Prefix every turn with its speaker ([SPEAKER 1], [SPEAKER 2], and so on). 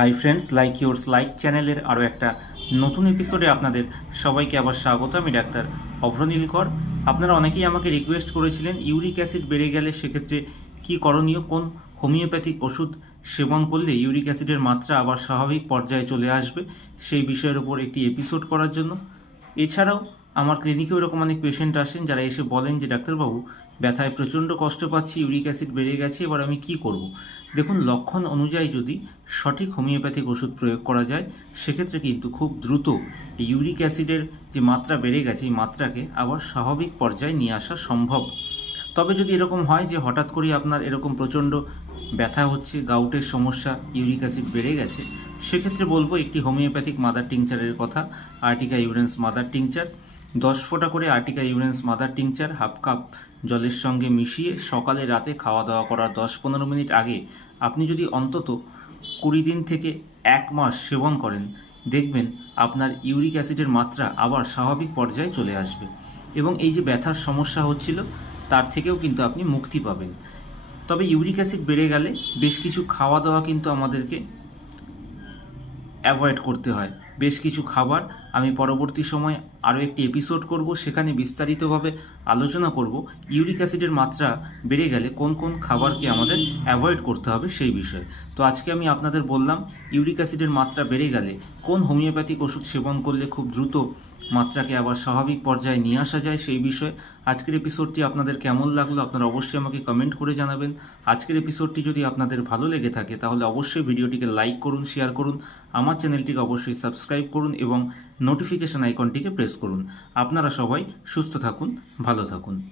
[SPEAKER 1] Hi friends like yours like চ্যানেলের আরও একটা নতুন এপিসোডে আপনাদের সবাইকে আবার স্বাগত। আমি ডাক্তার অভ্রনীল কর আপনারা অনেকেই আমাকে রিকোয়েস্ট করেছিলেন ইউরিক অ্যাসিড বেড়ে গেলে সেক্ষেত্রে কী করণীয়? কোন হোমিওপ্যাথিক ওষুধ সেবন করলে ইউরিক অ্যাসিডের মাত্রা আবার স্বাভাবিক পর্যায়ে চলে আসবে? সেই বিষয়ের উপর একটি এপিসোড করার জন্য। এছাড়াও আমার ক্লিনিকেও এরকম অনেক পেশেন্ট আসেন যারা এসে বলেন যে, ডাক্তারবাবু, ব্যথায় প্রচণ্ড কষ্ট পাচ্ছি ইউরিক অ্যাসিড বেড়ে গেছে, এবার আমি কি করব? দেখুন, লক্ষণ অনুযায়ী যদি সঠিক হোমিওপ্যাথিক ওষুধ প্রয়োগ করা যায়, সেক্ষেত্রে কিন্তু খুব দ্রুত ইউরিক অ্যাসিডের যে মাত্রা বেড়ে গেছে, এই মাত্রাকে আবার স্বাভাবিক পর্যায়ে নিয়ে আসা সম্ভব। তবে যদি এরকম হয় যে, হঠাৎ করে আপনার এরকম প্রচণ্ড ব্যথা হচ্ছে গাউটের সমস্যা ইউরিক অ্যাসিড বেড়ে গেছে, সেক্ষেত্রে বলব একটি হোমিওপ্যাথিক মাদার টিংচারের কথা আর্টিকা ইউরেন্স মাদার টিংচার। দশ ফোঁটা করে urtica urens mother tincture half cup জলের সঙ্গে মিশিয়ে সকালে রাতে খাওয়া দাওয়া করার দশ পনেরো মিনিট আগে আপনি যদি অন্তত কুড়ি দিন থেকে এক মাস সেবন করেন, দেখবেন আপনার ইউরিক অ্যাসিডের মাত্রা আবার স্বাভাবিক পর্যায়ে চলে আসবে। এবং এই যে ব্যথার সমস্যা হচ্ছিল, তার থেকেও কিন্তু আপনি মুক্তি পাবেন। তবে ইউরিক অ্যাসিড বেড়ে গেলে বেশ কিছু খাওয়া দাওয়া কিন্তু আমাদেরকে অ্যাভয়েড করতে হয়। বেশ কিছু খাবার আমি পরবর্তী সময় আরও একটি এপিসোড করব। সেখানে বিস্তারিতভাবে আলোচনা করব। ইউরিক অ্যাসিডের মাত্রা বেড়ে গেলে কোন কোন খাবারকে আমাদের অ্যাভয়েড করতে হবে সেই বিষয়ে। তো আজকে আমি আপনাদের বললাম, ইউরিক অ্যাসিডের মাত্রা বেড়ে গেলে কোন হোমিওপ্যাথিক ওষুধ সেবন করলে খুব দ্রুত মাত্রাকে আবার স্বাভাবিক পর্যায়ে নিয়ে আসা যায় সেই বিষয়ে। আজকের এপিসোডটি আপনাদের কেমন লাগল আপনারা অবশ্যই আমাকে কমেন্ট করে জানাবেন। আজকের এপিসোডটি যদি আপনাদের ভালো লেগে থাকে, তাহলে অবশ্যই ভিডিওটিকে লাইক করুন শেয়ার করুন। আমার চ্যানেলটিকে অবশ্যই সাবস্ক্রাইব করুন এবং নোটিফিকেশান আইকনটিকে প্রেস করুন। আপনারা সবাই সুস্থ থাকুন ভালো থাকুন।